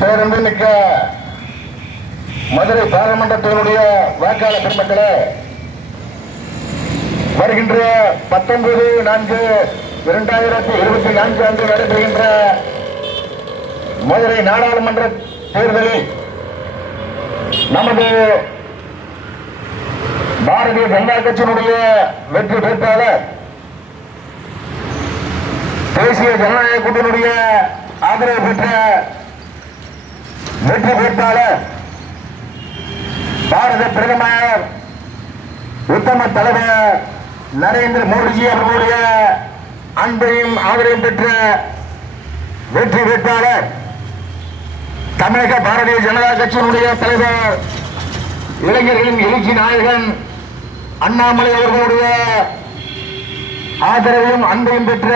பேரன்புமிக்க மதுரை பாராளுமன்றத்தினுடைய வாக்காளர் பெருமக்களே, வருகின்ற 19/4/2024 அன்று நடைபெறுகின்ற மதுரை நாடாளுமன்ற தேர்தலில் நமது பாரதிய ஜனதா கட்சியினுடைய வெற்றி வேட்பாளர், தேசிய ஜனநாயக கூட்டணியுடைய ஆதரவு பெற்ற வெற்றி வேட்பாளர், பாரத பிரதமர் உத்தம தலைவர் நரேந்திர மோடிஜி அவர்களுடைய அன்பையும் ஆதரவையும் பெற்ற வெற்றி வேட்பாளர், தமிழக பாரதிய ஜனதா கட்சியினுடைய தலைவர், இளைஞர்களின் எழுச்சி நாயகன் அண்ணாமலை அவர்களுடைய ஆதரவையும் அன்பையும் பெற்ற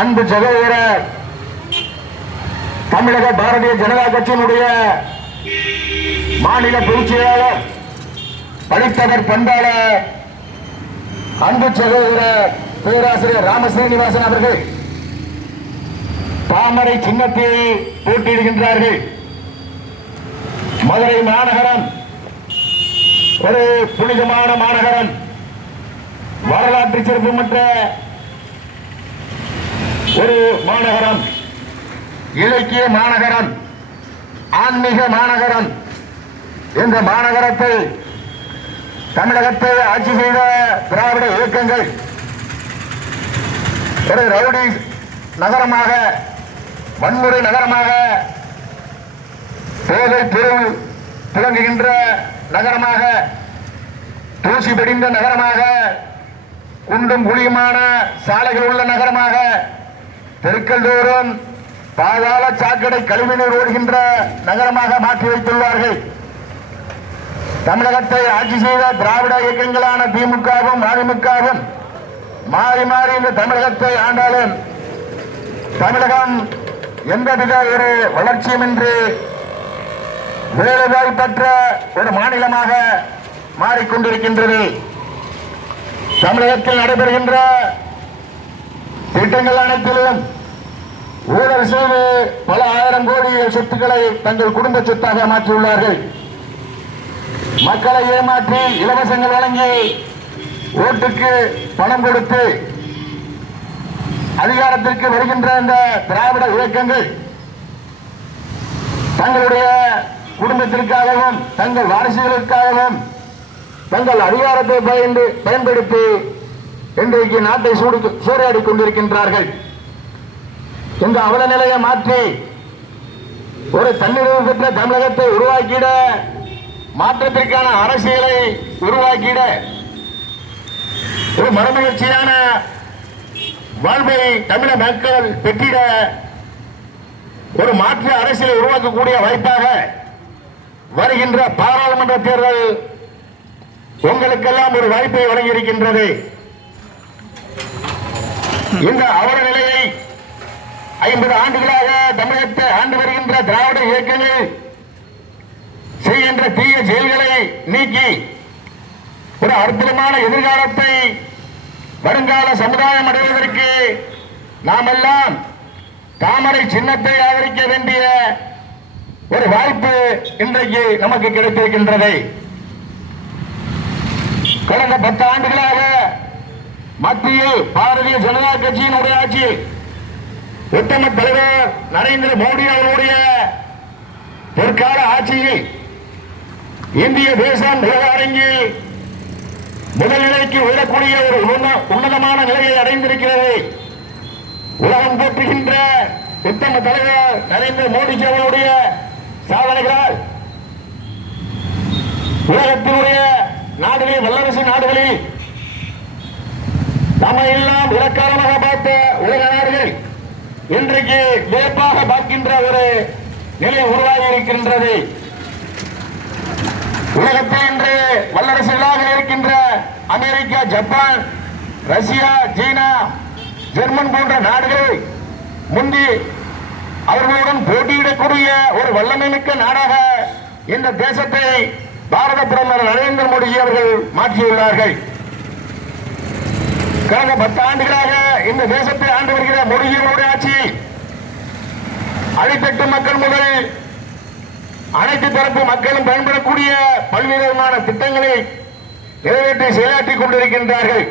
அன்பு சகோதரர், தமிழக பாரதிய ஜனதா கட்சியினுடைய மாநில பொதுச் செயலாளர், படித்தவர் பண்பாளர், அன்பு சகோதரர் பேராசிரியர் ராமசீனிவாசன் அவர்கள் தாமரை சின்னத்தில் போட்டியிடுகின்றார்கள். மதுரை மாநகரம் ஒரு புனிதமான மாநகரம், வரலாற்று சிறப்புமிக்க ஒரு மாநகரம், இலக்கிய மாநகரம், ஆன்மீக மாநகரம். இந்த மாநகரத்தை தமிழகத்தை ஆட்சி செய்த திராவிட இயக்கங்கள் ஒரு ரவுடி நகரமாக, வன்முறை நகரமாக, போதை தெரு துவங்குகின்ற நகரமாக, தூசி படிந்த நகரமாக, குண்டும் குழியுமான சாலைகள் உள்ள நகரமாக, தெருக்கள் தோறும் பாதாள சாக்கடை கழிவுநீர் ஓடுகின்ற நகரமாக மாற்றி வைத்துள்ளார்கள். தமிழகத்தை ஆட்சி செய்த திராவிட இயக்கங்களான திமுகவும் அதிமுகவும் மாறி மாறி இந்த தமிழகத்தை ஆண்டாலும் தமிழகம் எந்தவித ஒரு வளர்ச்சியுமின்றி வேலைவாய்ப்பற்ற ஒரு மாநிலமாக மாறிக்கொண்டிருக்கின்றது. தமிழகத்தில் நடைபெறுகின்ற திட்டங்கள் அனைத்திலும் ஊழல் செய்து பல ஆயிரம் கோடி சொத்துக்களை தங்கள் குடும்ப சொத்தாக மாற்றியுள்ளார்கள். மக்களை ஏமாற்றி இலவசங்கள் வழங்கி ஓட்டுக்கு பணம் கொடுத்து அதிகாரத்திற்கு வருகின்ற இந்த திராவிட இயக்கங்கள் தங்களுடைய குடும்பத்திற்காகவும் தங்கள் வாரிசுகளுக்காகவும் தங்கள் அதிகாரத்தை பயன்படுத்தி இன்றைக்கு நாட்டை சூறையாடி கொண்டிருக்கின்றார்கள். இந்த அவல நிலையை மாற்றி ஒரு தன்னிறைவு பெற்ற தமிழகத்தை உருவாக்கிட, மாற்றத்திற்கான அரசியலை உருவாக்கிட, ஒரு மறுமலர்ச்சியான வாழ்வை தமிழக மக்கள் பெற்றிட ஒரு மாற்று அரசியலை உருவாக்கக்கூடிய வாய்ப்பாக வருகின்ற பாராளுமன்ற தேர்தல் உங்களுக்கெல்லாம் ஒரு வாய்ப்பை வழங்கியிருக்கின்றது. இந்த அவல நிலையை 50 ஆண்டுகளாக தமிழகத்தை ஆண்டு வருகின்ற திராவிட இயக்கங்கள் செய்கின்ற தீய செயல்களை நீக்கி ஒரு அற்புதமான எதிர்காலத்தை வருங்கால சமுதாயம் அடைவதற்கு நாம் எல்லாம் தாமரை சின்னத்தை ஆதரிக்க வேண்டிய ஒரு வாய்ப்பு இன்றைக்கு நமக்கு கிடைத்திருக்கின்றது. கடந்த 10 ஆண்டுகளாக மத்தியில் பாரதிய ஜனதா கட்சியினுடைய ஆட்சியில் உத்தம தலைவர் நரேந்திர மோடி அவர்களுடைய பொற்கால ஆட்சியில் இந்திய தேசம் உலக அரங்கில் முதல் நிலைக்கு உயரக்கூடிய ஒரு உன்னதமான நிலையை அடைந்திருக்கிறது. உலகம் போற்றுகின்ற உத்தம தலைவர் நரேந்திர மோடிஜி அவர்களுடைய சாதனைகளால் உலகத்தினுடைய நாடுகளில், வல்லரசு நாடுகளில் நம்மை எல்லாம் இலக்காரமாக பார்த்த உலக நாடுகள் இன்றைக்கு வியப்பாக பார்க்கின்ற ஒரு நிலை உருவாகி இருக்கின்றது. உலகத்தில் இன்று வல்லரசுகளாக இருக்கின்ற அமெரிக்கா, ஜப்பான், ரஷ்யா, சீனா, ஜெர்மன் போன்ற நாடுகள் முந்தி அவர்களுடன் போட்டியிடக்கூடிய ஒரு வல்லமைமிக்க நாடாக இந்த தேசத்தை பாரத பிரதமர் நரேந்திர மோடிஜி அவர்கள் மாற்றியுள்ளார்கள். கடந்த 10 ஆண்டுகளாக இந்த தேசத்தை ஆண்டு வருகிற மோடிஜியோட ஆட்சி அடித்தட்டு மக்கள் முதல் அனைத்து தரப்பு மக்களும் பயன்படக்கூடிய பல்வேறு விதமான திட்டங்களை நிறைவேற்றி செயலாற்றிக் கொண்டிருக்கின்றார்கள்.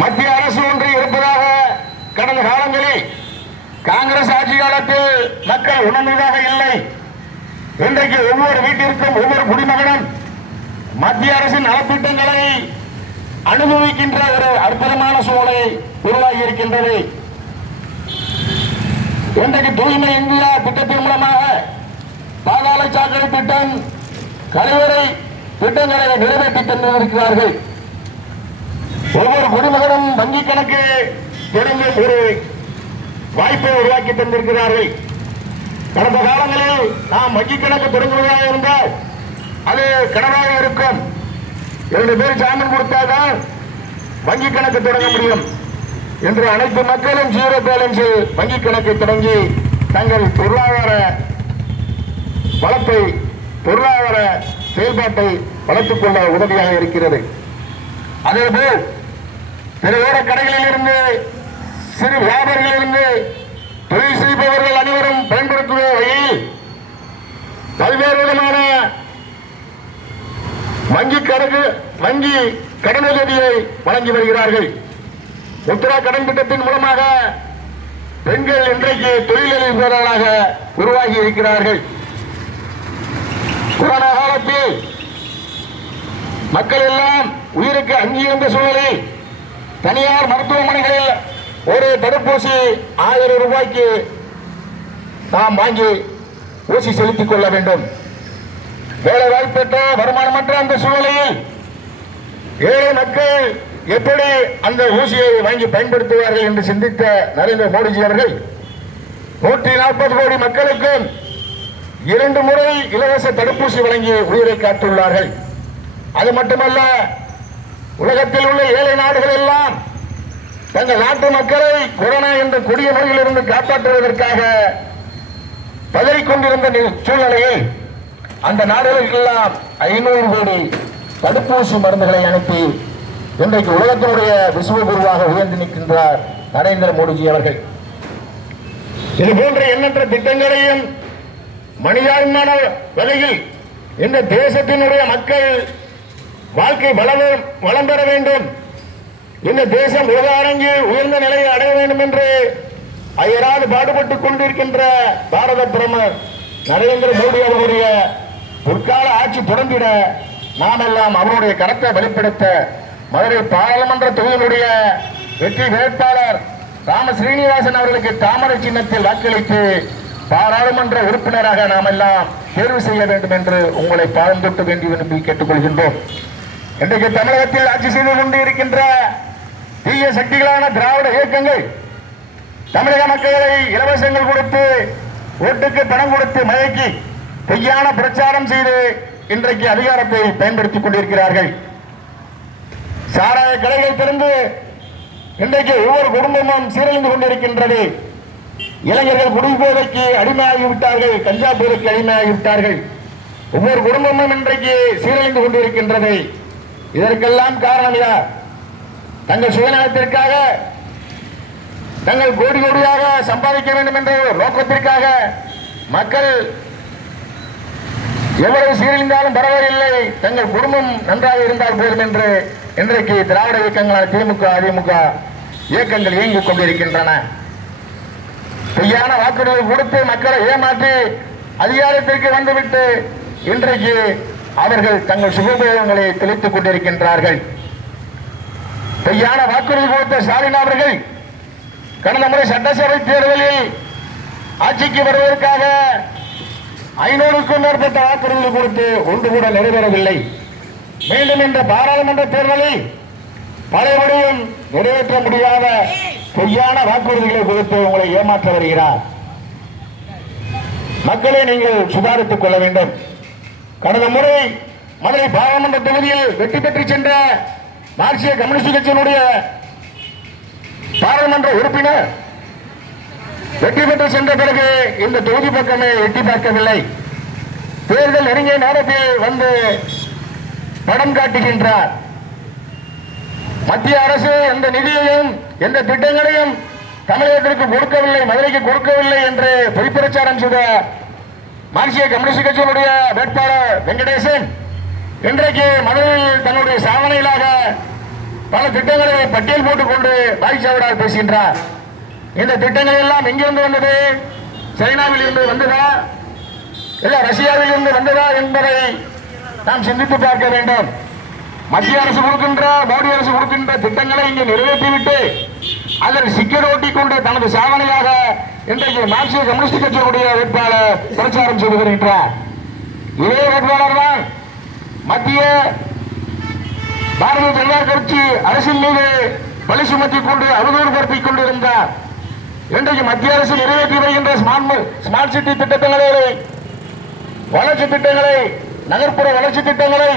மத்திய அரசு ஒன்று இருப்பதாக கடந்த காலங்களில் காங்கிரஸ் ஆட்சி காலத்தில் மக்கள் உணர்ந்ததாக இல்லை. இன்றைக்கு ஒவ்வொரு வீட்டிற்கும் ஒவ்வொரு குடிமகனும் மத்திய அரசின் நலத்திட்டங்களை அனுபவிக்கின்ற ஒரு அற்புதமான சூழலை உருவாகி இருக்கின்றது. இன்றைக்கு தூய்மை இந்தியா திட்டத்தின் மூலமாக பாதாள சாக்கடை திட்டம், கழிவறை திட்டங்களை நிறைவேற்றி தந்திருக்கிறார்கள். ஒவ்வொரு குடிமகனும் வங்கிக் கணக்கு தொடங்க ஒரு வாய்ப்பை உருவாக்கி தந்திருக்கிறார்கள். கடந்த காலங்களில் நாம் வங்கிக் கணக்கு தொடங்குவதாக இருந்தால் அது கனவாக இருக்கும். 2 பேர் ஜாமீன் கொடுத்தால்தான் வங்கிக் கணக்கு தொடங்க முடியும் என்று அனைத்து மக்களும் ஜீரோ பேலன்ஸில் வங்கிக் கணக்கை தொடங்கி தங்கள் பொருளாதார வளத்தை, பொருளாதார செயல்பாட்டை வளர்த்துக் கொள்ள உதவியாக இருக்கிறது. அதேபோல் தெருவோர கடைகளில் இருந்து, சிறு வியாபாரிகளில் இருந்து தொழில் செய்பவர்கள் அனைவரும் பயன்படுத்தும் வகையில் பல்வேறு விதமான வங்கி கடன் உதவியை வழங்கி வருகிறார்கள். முத்ரா கடன் திட்டத்தின் மூலமாக பெண்கள் இன்றைக்கு தொழிலதிபர்களாக உருவாகி இருக்கிறார்கள். கொரோனா காலத்தில் மக்கள் எல்லாம் உயிருக்கு அஞ்சியிருந்த சூழலில் தனியார் மருத்துவமனைகளில் ஒரு தடுப்பூசி 1000 ரூபாய்க்கு நாம் வாங்கி ஊசி செலுத்திக் கொள்ள வேண்டும். வேலை வாய்ப்பற்ற வருமானமற்ற அந்த சூழ்நிலையில் ஏழை மக்கள் எப்படி அந்த ஊசியை வாங்கி பயன்படுத்துவார்கள் என்று சிந்தித்த நரேந்திர மோடிஜி அவர்கள் 140 கோடி மக்களுக்கும் 2 முறை இலவச தடுப்பூசி வழங்கி உயிரை காத்துள்ளார்கள். அது மட்டுமல்ல, உலகத்தில் உள்ள ஏழை நாடுகள் எல்லாம் தங்கள் நாட்டு மக்களை கொரோனா என்ற கொடிய நோயிலிருந்து காப்பாற்றுவதற்காக பதறிக் கொண்டிருந்த சூழ்நிலையில் அந்த நாடுகளுக்கு எல்லாம் 500 கோடி தடுப்பூசி மருந்துகளை அனுப்பி இன்றைக்கு உலகத்தினுடைய விஸ்வகுருவாக உயர்ந்து நிற்கின்றார் நரேந்திர மோடிஜி அவர்கள். இது போன்ற எண்ணற்ற திட்டங்களையும் மனிதாபிமான வகையில் இந்த தேசத்தினுடைய மக்கள் வாழ்க்கை வளம் பெற வேண்டும், இந்த தேசம் உலக அரங்கில் உயர்ந்த நிலையை அடைய வேண்டும் என்று அயராது பாடுபட்டுக் கொண்டிருக்கின்ற பாரத பிரதமர் நரேந்திர மோடி அவருடைய பொற்கால ஆட்சி தொடர்ந்திட நாம் எல்லாம் அவருடைய கரத்தை வெளிப்படுத்த மதுரை பாராளுமன்ற தொகுதியினுடைய வெற்றி வேட்பாளர் ராம ஸ்ரீனிவாசன் அவர்களுக்கு தாமரை சின்னத்தில் வாக்களித்து பாராளுமன்ற உறுப்பினராக நாம் எல்லாம் தேர்வு செய்ய வேண்டும் என்று உங்களை பாதம் தொட்டு வேண்டி விரும்பி கேட்டுக்கொள்கின்றோம். இன்றைக்கு தமிழகத்தில் ஆட்சி செய்து கொண்டு இருக்கின்ற தீய சக்திகளான திராவிட இயக்கங்கள் தமிழக மக்களை இலவசங்கள் கொடுத்து, ஓட்டுக்கு பணம் கொடுத்து மயக்கி பொய்யான பிரச்சாரம் செய்து இன்றைக்கு அதிகாரத்தை பயன்படுத்திக் கொண்டிருக்கிறார்கள். சாராய கடைகள் திறந்து இன்றைக்கு ஒவ்வொரு குடும்பமும் சீரழிந்து கொண்டிருக்கின்றது. இளைஞர்கள் குடிபோதைக்கு அடிமையாகிவிட்டார்கள், கஞ்சா போதைக்கு அடிமையாகிவிட்டார்கள். ஒவ்வொரு குடும்பமும் இன்றைக்கு சீரழிந்து கொண்டிருக்கின்றது. இதற்கெல்லாம் காரணம் யார்? தங்கள் சுயநலத்திற்காக, தங்கள் கோடி கோடியாக சம்பாதிக்க வேண்டும் என்ற நோக்கத்திற்காக மக்கள் எவ்வளவு சீரழிந்தாலும் பரவாயில்லை, தங்கள் குடும்பம் நன்றாக இருந்தால் போதும் என்று இன்றைக்கு திராவிட இயக்கங்களான திமுக, அதிமுக இயக்கங்கள் இயங்கிக் கொண்டிருக்கின்றன. பொய்யான வாக்குறுதிகள் கொடுத்து மக்களை ஏமாற்றி அதிகாரத்திற்கு வந்துவிட்டு இன்றைக்கு அவர்கள் தங்கள் சுகபோகங்களை தெளித்துக் கொண்டிருக்கின்றார்கள். பொய்யான வாக்குறுதி கொடுத்த ஸ்டாலின் அவர்கள் கடந்த முறை சட்டசபை தேர்தலில் ஆட்சிக்கு வருவதற்காக 500க்கும் மேற்பட்ட வாக்குறுதிகள் கொடுத்து ஒன்று கூட நிறைவேறவில்லை. மீண்டும் இந்த பாராளுமன்ற தேர்தலில் பழையபடியும் நிறைவேற்ற முடியாத பொய்யான வாக்குறுதிகளை கொடுத்து உங்களை ஏமாற்ற வருகிறார். மக்களை நீங்கள் சுதாரித்துக் கொள்ள வேண்டும். கடந்த முறை மதுரை பாராளுமன்ற தொகுதியில் வெற்றி பெற்று சென்ற மார்க்சிய கம்யூனிஸ்ட் கட்சியினுடைய பாராளுமன்ற உறுப்பினர் வெற்றி பெற்று சென்ற பிறகு இந்த தொகுதி பக்கமே எட்டி பார்க்கவில்லை. தேர்தல் நெருங்கிய நேரத்தில் வந்து படம் காட்டுகின்றார். மத்திய அரசு எந்த நிதியையும் எந்த திட்டங்களையும் தமிழகத்திற்கு கொடுக்கவில்லை, மதுரைக்கு கொடுக்கவில்லை என்று பொய்ப்பிரச்சாரம் செய்த மார்க்சிய கம்யூனிஸ்ட் கட்சியினுடைய வேட்பாளர் வெங்கடேசன் இன்றைக்கு மதுரையில் தன்னுடைய சாதனையிலாக பல திட்டங்களை பட்டியல் போட்டுக் கொண்டு வாய்ச்சாவடால் பேசுகின்றார். இந்த திட்டங்கள் எல்லாம் எங்கிருந்து வந்தது? சைனாவில் இருந்து வந்ததா இல்ல ரஷ்யாவில் இருந்து வந்ததா என்பதை நாம் சிந்தித்து பார்க்க வேண்டும். மத்திய அரசு கொடுக்கின்ற, மோடி அரசு கொடுக்கின்ற திட்டங்களை இங்கு நிறைவேற்றிவிட்டு அதில் சிக்கல் ஓட்டிக் கொண்டு தனது சாதனையாக இன்றைக்கு மார்க்சிய கம்யூனிஸ்ட் கட்சியினுடைய வேட்பாளர் பிரச்சாரம் செய்து வருகின்றார். இதே வேட்பாளர் தான் மத்திய பாரதிய ஜனதா கட்சி அரசின் மீது பழி சுமத்திக் கொண்டு அவதூறு பரப்பிக் கொண்டிருந்தார். இன்றைக்கு மத்திய அரசு நிறைவேற்றி வருகின்ற ஸ்மார்ட் சிட்டி திட்டங்களை, வளர்ச்சி திட்டங்களை, நகர்ப்புற வளர்ச்சி திட்டங்களை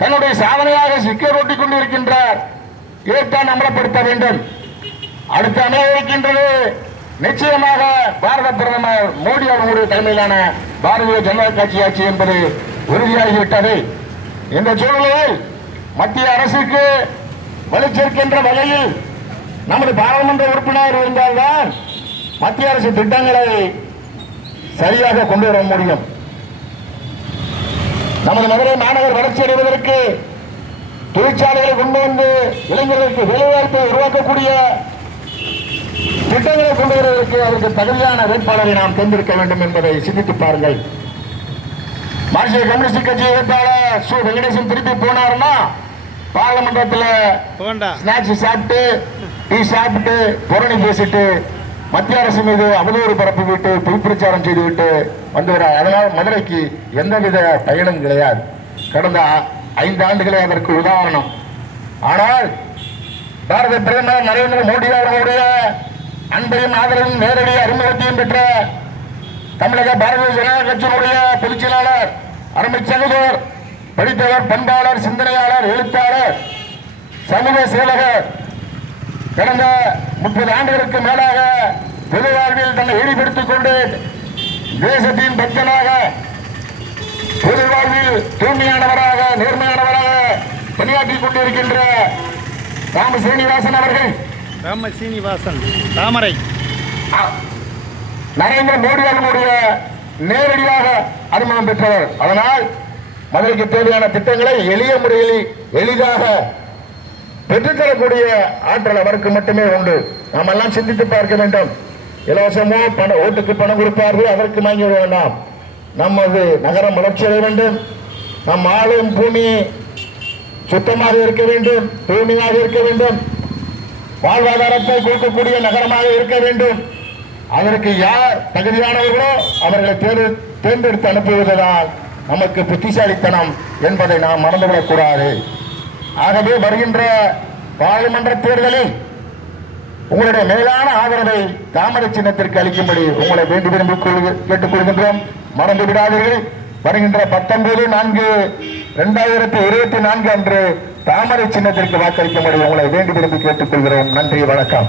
தன்னுடைய சாதனையாக சிக்கல் ஓட்டிக் கொண்டிருக்கின்றார். இதைத்தான் அமலப்படுத்த வேண்டும். அடுத்து அமைய இருக்கின்றது நிச்சயமாக பாரத பிரதமர் மோடி அவர்களுடைய தலைமையிலான பாரதிய ஜனதா கட்சி ஆட்சி என்பது உறுதியாகிவிட்டது. இந்த சூழ்நிலையில் மத்திய அரசுக்கு வலுச்சேர்க்கின்ற வகையில் நமது பாராளுமன்ற உறுப்பினர் இருந்தால்தான் மத்திய அரசு திட்டங்களை சரியாக கொண்டு வர முடியும். நமது மதுரை மாநகர் வளர்ச்சி அடைவதற்கு தொழிற்சாலைகளை கொண்டு வந்து இளைஞர்களுக்கு வேலைவாய்ப்பை உருவாக்கக்கூடிய திட்டங்களை கொண்டு வருவதற்கு அதற்கு தகுதியான வேட்பாளரை நாம் தேர்ந்தெடுக்க வேண்டும் என்பதை சிந்தித்து பாருங்கள். மார்க்சிய கம்யூனிஸ்ட் கட்சி வேட்பாளர் சு வெங்கடேசன் திருப்பி போனார்னா பார்லிமெண்டத்தில் ஸ்நாக்ஸ் சாப்பிட்டு, டீ சாப்பிட்டு, புரணி பேசிட்டு மத்திய அரசு மீது அவதூறு பரப்பி விட்டு பொய் பிரச்சாரம் செய்துவிட்டு வந்துவிடார். அதனால் மதுரைக்கு எந்தவித பயனும் கிடையாது. கடந்த 5 ஆண்டுகளே அதற்கு உதாரணம். ஆனால் பாரத பிரதமர் நரேந்திர மோடி அவர்களுடைய அன்பையும் ஆதரவும் நேரடி அறிமுகத்தையும் பெற்ற தமிழக பாரதிய ஜனதா கட்சியினுடைய பொதுச் செயலாளர், அருமை சகோதரர், படித்தவர், பண்பாளர், சிந்தனையாளர், எழுத்தாளர், சமூக சேவகர், கடந்த 30 ஆண்டுகளுக்கு மேலாக பொது வாழ்வில் தன்னை ஈடுபடுத்திக் கொண்டு தேசத்தின் பக்தனாக, பொது வாழ்வில் தூய்மையானவராக, நேர்மையானவராக பணியாற்றிக் கொண்டிருக்கின்ற ராம சீனிவாசன் அவர்கள், தாமரை நரேந்திர மோடி அவர்களுடைய நேரடியாக அறிமுகம் பெற்றவர். அதனால் மதுரைக்கு தேவையான திட்டங்களை எளிய முறையில் எளிதாக பெற்றுத்தரக்கூடிய ஆற்றல் அவருக்கு மட்டுமே உண்டு. நாம் எல்லாம் சிந்தித்து பார்க்க வேண்டும். இலவசமோ ஓட்டுக்கு பணம் கொடுப்பார்கள், அதற்கு வாங்கி விட வேண்டாம். நமது நகரம் வளர்ச்சி அடைய வேண்டும். நம் ஆளும் பூமி சுத்தமாக இருக்க வேண்டும், தூய்மையாக இருக்க வேண்டும், வாழ்வாதாரத்தை கொடுக்கக்கூடிய நகரமாக இருக்க வேண்டும். அதற்கு யார் தகுதியானவர்களோ அவர்களை தேர்ந்தெடுத்து அனுப்புவதுதான் நமக்கு புத்திசாலித்தனம் என்பதை நாம் மறந்துவிடக்கூடாது. ஆகவே வருகின்ற பாராளுமன்ற தேர்தலில் உங்களுடைய மேலான ஆதரவை தாமரை சின்னத்திற்கு அளிக்கும்படி உங்களை வேண்டி விரும்பி கேட்டுக்கொள்கின்றோம். மறந்து விடாதீர்கள். வருகின்ற 19/4/2024 அன்று தாமரை சின்னத்திற்கு வாக்களிக்கும்படி உங்களை வேண்டி விரும்பி கேட்டுக்கொள்கிறோம். நன்றி, வணக்கம்.